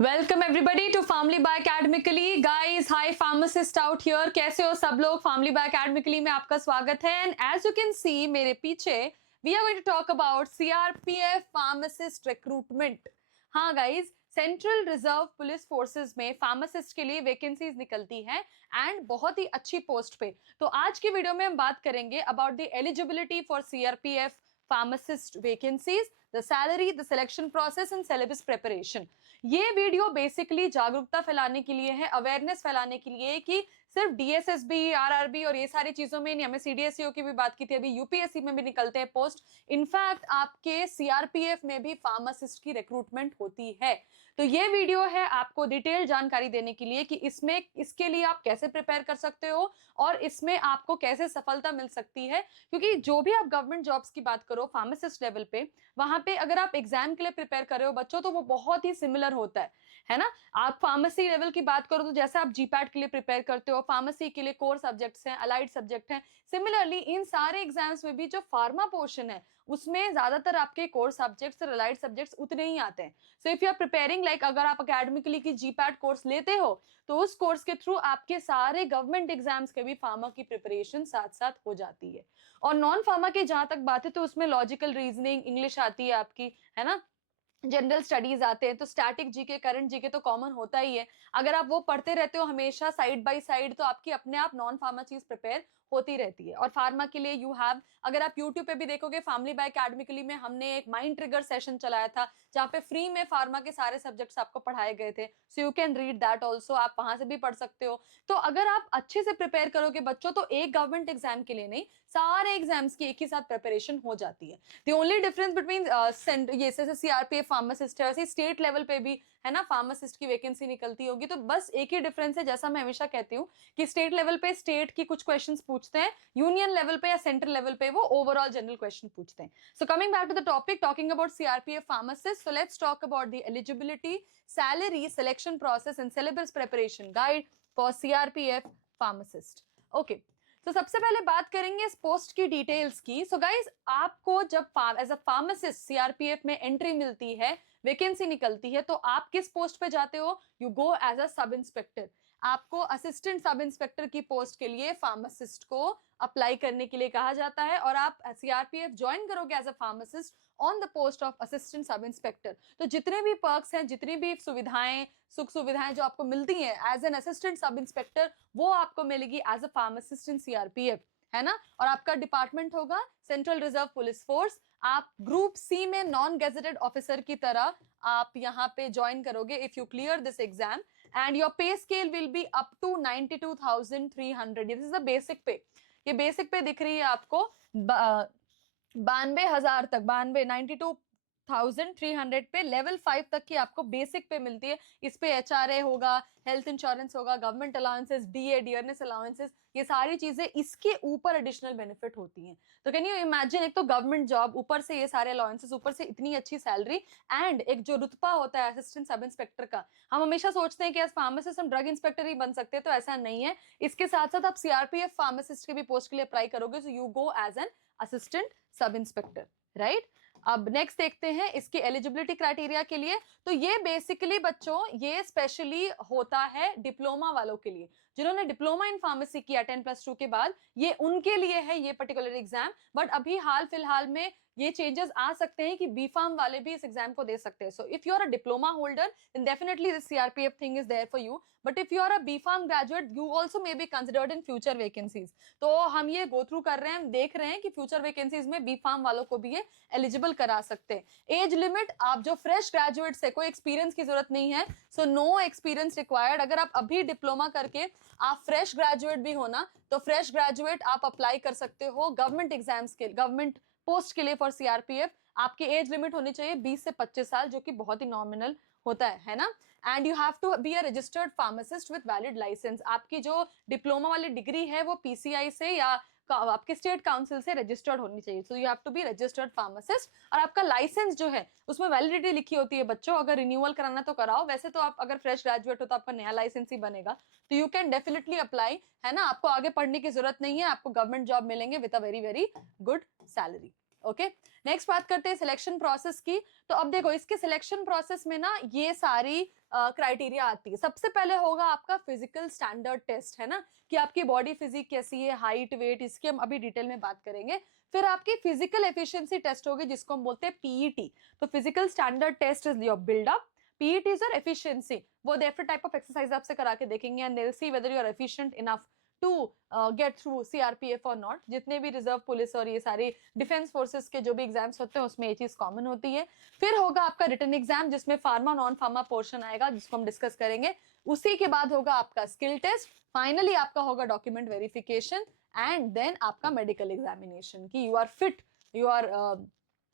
Welcome everybody to family by academically. Guys hi, pharmacist out here, कैसे हो सब लोग? फैमिली बाय अकेडमिकली में आपका स्वागत है। And as you can see मेरे पीछे we are going to talk about CRPF pharmacist recruitment. हाँ guys, central reserve police forces में फार्मासिस्ट के लिए वैकेंसीज निकलती हैं एंड बहुत ही अच्छी पोस्ट पे। तो आज की वीडियो में हम बात करेंगे about the eligibility for CRPF pharmacist vacancies, the salary, the selection process and syllabus preparation. ये वीडियो बेसिकली जागरूकता फैलाने के लिए है, अवेयरनेस फैलाने के लिए कि सिर्फ डीएसएसबी, आरआरबी और ये सारी चीजों में नहीं, हमें सीडीएसईओ की भी बात की थी, अभी यूपीएससी में भी निकलते हैं पोस्ट। इनफैक्ट आपके सीआरपीएफ में भी फार्मासिस्ट की रिक्रूटमेंट होती है। तो ये वीडियो है आपको डिटेल जानकारी देने के लिए कि इसमें इसके लिए आप कैसे प्रिपेयर कर सकते हो और इसमें आपको कैसे सफलता मिल सकती है। क्योंकि जो भी आप गवर्नमेंट जॉब्स की बात करो फार्मासिस्ट लेवल पे, वहां पे अगर आप एग्जाम के लिए प्रिपेयर कर रहे हो बच्चों, तो वो बहुत ही सिमिलर होता है ना। आप फार्मेसी लेवल की बात करो तो जैसे आप जीपैट के लिए प्रिपेयर करते हो, फार्मेसी के लिए कोर सब्जेक्ट्स हैं, अलाइड सब्जेक्ट हैं, सिमिलरली इन सारे एग्जाम्स में भी जो फार्मा पोर्शन है उसमें ज्यादातर आपके कोर सब्जेक्ट्स और अलाइड सब्जेक्ट्स उतने ही आते हैं। So if you are preparing like, अगर आप अकेडमिकली की जीपैट कोर्स लेते हो तो उस कोर्स के थ्रू आपके सारे गवर्नमेंट एग्जाम्स के भी फार्मा की प्रिपरेशन साथ साथ हो जाती है। और नॉन फार्मा की जहां तक बात है तो उसमें लॉजिकल रीजनिंग, इंग्लिश आती है आपकी, है ना, जनरल स्टडीज आते हैं, तो स्टैटिक जीके, करंट जीके तो कॉमन होता ही है। अगर आप वो पढ़ते रहते हो हमेशा साइड बाय साइड, तो आपकी अपने आप नॉन फार्मा चीज प्रिपेयर होती रहती है। और फार्मा के लिए यू हैव, अगर आप यूट्यूब पे भी देखोगे, फैमिली बाय अकेडमिकली में हमने एक माइंड ट्रिगर सेशन चलाया था जहाँ पे फ्री में फार्मा के सारे सब्जेक्ट्स आपको पढ़ाए गए थे। So you can read that also, आप वहां से भी पढ़ सकते हो। तो अगर आप अच्छे से प्रिपेयर करोगे बच्चों, तो एक गवर्नमेंट एग्जाम के लिए नहीं, सारे एग्जाम्स की एक ही साथ प्रिपरेशन हो जाती है। द ओनली डिफरेंस बिटवीन ये जैसे सीआरपीएफ फार्मासिस्ट है, वैसे स्टेट लेवल पे भी है ना फार्मासिस्ट की वैकेंसी निकलती होगी। तो बस एक ही डिफरेंस है, जैसा मैं हमेशा कहती हूँ कि स्टेट लेवल पे स्टेट की कुछ क्वेश्चंस पूछते हैं, यूनियन लेवल पे या सेंट्रल लेवल पे वो ओवरऑल जनरल क्वेश्चन पूछते हैं। So coming back to the topic, talking about CRPF pharmacist, so let's talk about the eligibility, salary, selection process and syllabus preparation guide for CRPF pharmacist. Okay, तो सबसे पहले बात करेंगे इस पोस्ट की details की। सो गाइस, आपको जब एज अ फार्मासिस्ट सीआरपीएफ में एंट्री मिलती है, वैकेंसी निकलती है, तो आप किस पोस्ट पे जाते हो? You go as a sub inspector. आपको असिस्टेंट सब इंस्पेक्टर की पोस्ट के लिए फार्मासिस्ट को अप्लाई करने के लिए कहा जाता है और आप सीआरपीएफ ज्वाइन करोगे as a pharmacist on the post of assistant sub inspector. तो जितने भी पर्क्स हैं, जितनी भी सुविधाएं, सुख सुविधाएं जो आपको मिलती हैं as an assistant sub inspector, वो आपको मिलेगी as a pharmacist in CRPF, है ना। और आपका डिपार्टमेंट होगा सेंट्रल रिजर्व पुलिस फोर्स। आप ग्रुप सी में नॉन गेजेटेड ऑफिसर की तरह आप यहाँ पे ज्वाइन करोगे if you clear this exam, and your pay scale will be up to 92,300। This is the basic pay. ये बेसिक पे दिख रही है आपको 92,000 तक, 92,300 पे लेवल 5 तक की आपको बेसिक पे मिलती है। इस पे एचआरए होगा, हेल्थ इंश्योरेंस होगा, government allowances, DA, dearness allowances, ये सारी चीजें इसके ऊपर एडिशनल बेनिफिट होती हैं। तो कैन यू इमेजिन, एक तो गवर्नमेंट जॉब, ऊपर से ये सारे अलाउंसेस, ऊपर से इतनी अच्छी सैलरी, एंड एक जो रुतबा होता है असिस्टेंट सब इंस्पेक्टर का। हम हमेशा सोचते हैं कि एज फार्मासिस्ट हम ड्रग इंस्पेक्टर ही बन सकते हैं, तो ऐसा नहीं है। इसके साथ साथ आप सीआरपीएफ फार्मासिस्ट के भी पोस्ट के लिए अप्लाई करोगे, so you go as an assistant sub inspector, right. अब नेक्स्ट देखते हैं इसकी एलिजिबिलिटी क्राइटेरिया के लिए। तो ये बेसिकली बच्चों, ये स्पेशली होता है डिप्लोमा वालों के लिए, जिन्होंने डिप्लोमा इन फार्मेसी किया 10+2 के बाद, ये उनके लिए है ये पर्टिकुलर एग्जाम। बट अभी हाल फिलहाल में ये चेंजेस आ सकते हैं कि बी फार्म वाले भी इस एग्जाम को दे सकते हैं। So if you are a diploma holder then definitely this CRPF thing is there for you, but if you are a B pharm graduate you also may be considered in future vacancies. तो हम ये go through कर रहे हैं, देख रहे हैं कि फ्यूचर वैकेंसीज में बी फार्म वालों को भी ये एलिजिबल करा सकते हैं। एज लिमिट, आप जो फ्रेश ग्रेजुएट से, कोई एक्सपीरियंस की जरूरत नहीं है, सो नो एक्सपीरियंस रिक्वायर्ड। अगर आप अभी डिप्लोमा करके आप फ्रेश ग्रेजुएट भी हो ना, तो फ्रेश ग्रेजुएट आप अप्लाई कर सकते हो गवर्नमेंट एग्जाम्स के, गवर्नमेंट पोस्ट के लिए फॉर सीआरपीएफ। आपकी एज लिमिट होनी चाहिए 20 से 25 साल, जो कि बहुत ही नॉमिनल होता है ना। And you have to be a registered pharmacist with valid licence. आपकी जो डिप्लोमा वाली डिग्री है वो पीसीआई से या आपके स्टेट काउंसिल से रजिस्टर्ड होनी चाहिए। So you have to be registered pharmacist. और आपका लाइसेंस जो है उसमें वैलिडिटी लिखी होती है बच्चों, अगर रिन्यूअल कराना तो कराओ, वैसे तो आप अगर फ्रेश ग्रेजुएट हो तो आपका नया लाइसेंस ही बनेगा। तो यू कैन डेफिनेटली अप्लाई, है ना। आपको आगे पढ़ने की जरूरत नहीं है, आपको गवर्नमेंट जॉब मिलेंगे with a very very good salary. Okay, next बात करते हैं सिलेक्शन प्रोसेस की। तो अब देखो इसके सिलेक्शन प्रोसेस में ना ये सारी क्राइटेरिया आती है। सबसे पहले होगा आपका फिजिकल स्टैंडर्ड टेस्ट, है ना, कि आपकी बॉडी फिजिक कैसी है, हाइट वेट, इसकी हम अभी डिटेल में बात करेंगे। फिर आपकी फिजिकल एफिशिएंसी टेस्ट होगी जिसको हम बोलते हैं पीईटी। तो physical standard test is your buildup, PET is your efficiency. वो डिफरेंट टाइप ऑफ एक्सरसाइज आपसे करा के देखेंगे and they will see whether you are efficient enough to get through CRPF और नॉट। जितने भी रिजर्व पुलिस और ये सारी डिफेंस फोर्सेस के जो भी एग्जाम्स होते हैं उसमें ये चीज कॉमन होती है। फिर होगा आपका रिटन एग्जाम जिसमें फार्मा नॉन फार्मा पोर्शन आएगा जिसको हम डिस्कस करेंगे। उसी के बाद होगा आपका स्किल टेस्ट, फाइनली आपका होगा डॉक्यूमेंट वेरिफिकेशन एंड देन आपका मेडिकल एग्जामिनेशन कि you are fit, you are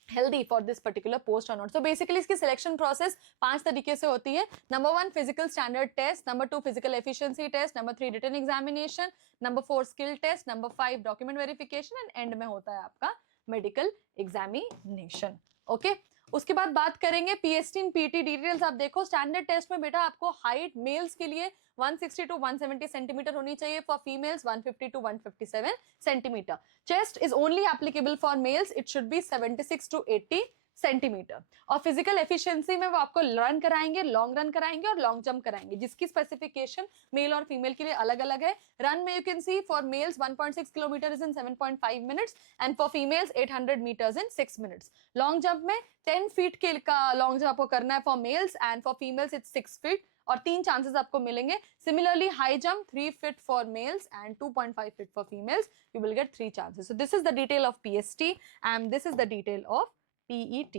healthy for this particular post और नॉट। सो बेसिकली इसकी सिलेक्शन प्रोसेस 5 तरीके से होती है। Number 1 physical standard test, number 2 physical efficiency test, number 3 written examination, number 4 skill test, number 5 document verification and end में होता है आपका मेडिकल एग्जामिनेशन। ओके, उसके बाद बात करेंगे पीएसटी एंड पीटी डिटेल्स। आप देखो स्टैंडर्ड टेस्ट में बेटा आपको हाइट मेल्स के लिए 160 टू 170 सेंटीमीटर होनी चाहिए, for females 150 to 157 centimetre. Chest is only applicable for males, it should be 76 to 80 centimetre. और फिजिकल एफिशिएंसी में वो आपको रन कराएंगे, लॉन्ग रन कराएंगे और लॉन्ग जंप कराएंगे जिसकी स्पेसिफिकेशन मेल और फीमेल के लिए अलग अलग है। रन में you can see for males 1.6 kilometre in 7.5 minutes and for females 800 metres in 6 minutes. Long jump में 10 फीट के का लॉन्ग जंप आपको करना है for mails and for females it's 6 feet और 3 चांसेस आपको मिलेंगे। Similarly high jump 3 feet for mails and 2.5 feet for females, you will get 3 chances. So this is the detail of PST and this is the detail of PET.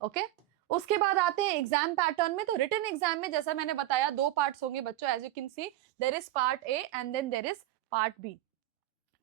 Okay, उसके बाद आते हैं exam pattern में। तो written exam में जैसा मैंने बताया 2 पार्ट्स होंगे बच्चों, as you can see there is part A and then there is part B.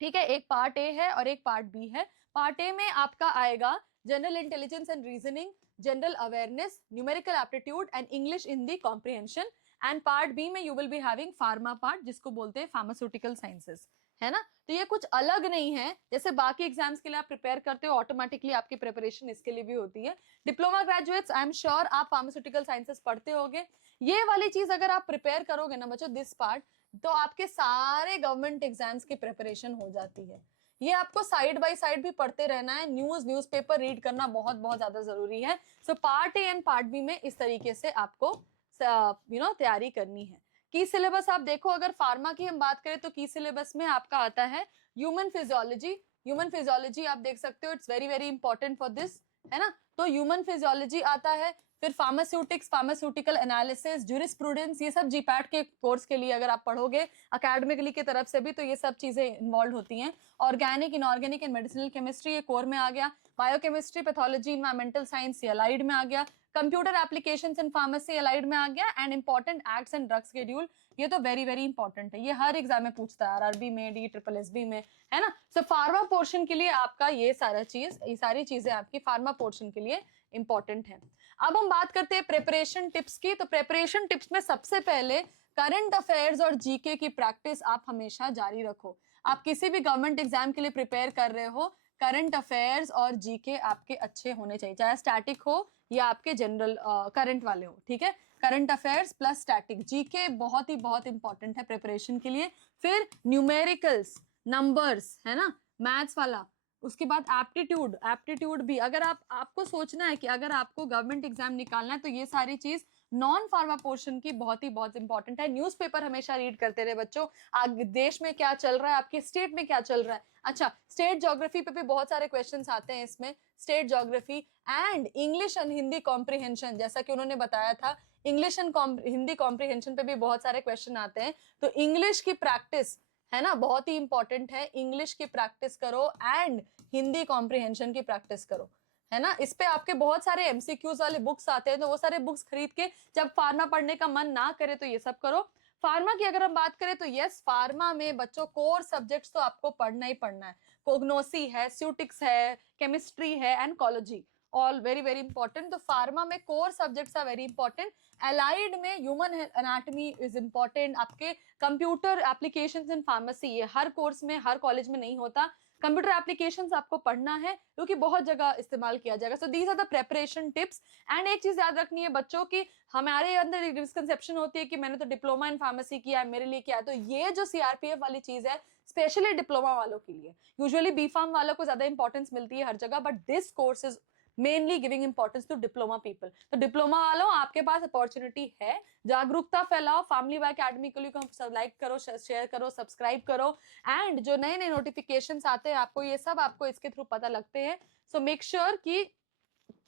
ठीक है, एक पार्ट ए है और एक पार्ट बी है। पार्ट ए में आपका आएगा general intelligence and reasoning, general awareness, numerical aptitude and English Hindi comprehension. And part B में you will be having pharma part जिसको बोलते हैं फार्मास्यूटिकल साइंसेस, है ना। तो ये कुछ अलग नहीं है, जैसे बाकी एग्जाम्स के लिए आप प्रिपेयर करते हो ऑटोमेटिकली आपकी प्रिपरेशन इसके लिए भी होती है। Diploma graduates I am sure आप फार्मास्यूटिकल साइंसेस पढ़ते होगे। ये वाली चीज अगर आप प्रिपेयर करोगे ना बच्चों दिस पार्ट, तो आपके सारे गवर्नमेंट एग्जाम्स की प्रिपरेशन हो जाती है। ये आपको साइड बाय साइड भी पढ़ते रहना है, न्यूज़पेपर रीड करना बहुत बहुत ज्यादा जरूरी है। So part A and part B में इस तरीके से आपको तैयारी करनी है। की सिलेबस आप देखो, अगर फार्मा की हम बात करें तो की सिलेबस में आपका आता है ह्यूमन फिजियोलॉजी। ह्यूमन फिजियोलॉजी आप देख सकते हो, it's very very important for this, है ना। तो ह्यूमन फिजियोलॉजी आता है, फिर फार्मास्यूटिक्स, फार्मास्यूटिकल एनालिसिस, ज्यूरिस्प्रूडेंस, ये सब जीपैट के कोर्स के लिए अगर आप पढ़ोगे अकेडमिकली की तरफ से भी तो ये सब चीजें इन्वॉल्व होती हैं। Organic, inorganic and medicinal chemistry ये कोर में आ गया। बायोकेमिस्ट्री, पैथोलॉजी, एनवायरमेंटल साइंस ये अलाइड में आ गया। Computer applications in pharmacy allied में आ गया। And important acts and drug schedule, ये तो वेरी वेरी इंपॉर्टेंट है, ये हर एग्जाम में पूछता है, आरआरबी में, DSSB में, है ना। सो फार्मा पोर्शन के लिए आपका ये सारी चीजें आपकी फार्मा पोर्शन के लिए इंपॉर्टेंट है। अब हम बात करते हैं प्रिपरेशन टिप्स की। तो प्रिपरेशन टिप्स में सबसे पहले करंट अफेयर्स और जीके की प्रैक्टिस आप हमेशा जारी रखो। आप किसी भी गवर्नमेंट एग्जाम के लिए प्रिपेयर कर रहे हो, करंट अफेयर्स और जीके आपके अच्छे होने चाहिए, चाहे स्टैटिक हो या आपके जनरल करंट वाले हो। ठीक है, current affairs plus static, GK बहुत ही बहुत इंपॉर्टेंट है प्रिपरेशन के लिए। फिर न्यूमेरिकल्स, नंबर्स, है ना, मैथ्स वाला। उसके बाद एप्टीट्यूड भी, अगर आपको सोचना है कि अगर आपको गवर्नमेंट एग्जाम निकालना है तो ये सारी चीज नॉन फार्मा पोर्शन की बहुत ही बहुत इंपॉर्टेंट है। न्यूज़पेपर हमेशा रीड करते रहे बच्चों, आगे देश में क्या चल रहा है, आपके स्टेट में क्या चल रहा है। अच्छा, स्टेट ज्योग्राफी पे भी बहुत सारे क्वेश्चंस आते हैं इसमें, state geography and English and Hindi comprehension, जैसा कि उन्होंने बताया था इंग्लिश एंड हिंदी कॉम्प्रिहेंशन पे भी बहुत सारे क्वेश्चन आते हैं। तो इंग्लिश की प्रैक्टिस, है ना, बहुत ही इंपॉर्टेंट है। इंग्लिश की प्रैक्टिस करो एंड हिंदी कॉम्प्रिहेंशन की प्रैक्टिस करो, है ना। इस पे आपके बहुत सारे एमसीक्यूज वाले बुक्स आते हैं, तो वो सारे बुक्स खरीद के जब फार्मा पढ़ने का मन ना करे तो ये सब करो। फार्मा की अगर हम बात करें तो यस, फार्मा में बच्चों कोर सब्जेक्ट्स तो आपको पढ़ना ही पढ़ना है। कोग्नोसी है, स्यूटिक्स है, केमिस्ट्री है एंड कॉलोजी, ऑल वेरी वेरी इंपॉर्टेंट। तो फार्मा में core subjects are very important. Allied में ह्यूमन एनाटॉमी इज इंपॉर्टेंट। आपके कंप्यूटर एप्लीकेशंस इन फार्मेसी, ये हर कोर्स में हर कॉलेज में नहीं होता। कंप्यूटर एप्लीकेशंस आपको पढ़ना है क्योंकि बहुत जगह इस्तेमाल किया जाएगा। So these are the preparation tips. And एक चीज याद रखनी है बच्चों की, हमारे अंदर एक मिसकंसेप्शन होती है कि मैंने तो डिप्लोमा इन फार्मेसी किया है, मेरे लिए क्या है। तो ये जो सीआरपीएफ वाली चीज है, स्पेशली डिप्लोमा वालों के लिए। यूजुअली बी फार्म वालों को ज्यादा इंपॉर्टेंस मिलती है हर जगह, but this course is mainly giving importance to diploma people. तो डिप्लोमा वालों, आपके पास अपॉर्चुनिटी है, जागरूकता फैलाओ, फैमिली बाय अकेडमी को लाइक करो, शेयर करो, सब्सक्राइब करो, एंड जो नए नए नोटिफिकेशंस आते हैं आपको, ये सब आपको इसके थ्रू पता लगते हैं। सो मेक श्योर कि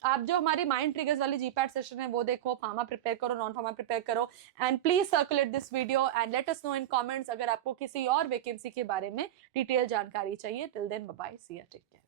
आप जो हमारी माइंड ट्रिगर्स वाली जीपैट सेशन है वो देखो, फार्मा प्रिपेयर करो, नॉन फार्मा प्रिपेयर करो, and please circulate this video and let us know in comments अगर आपको किसी और वैकेंसी के बारे में डिटेल जानकारी चाहिए। Till then bye bye, see you, take care.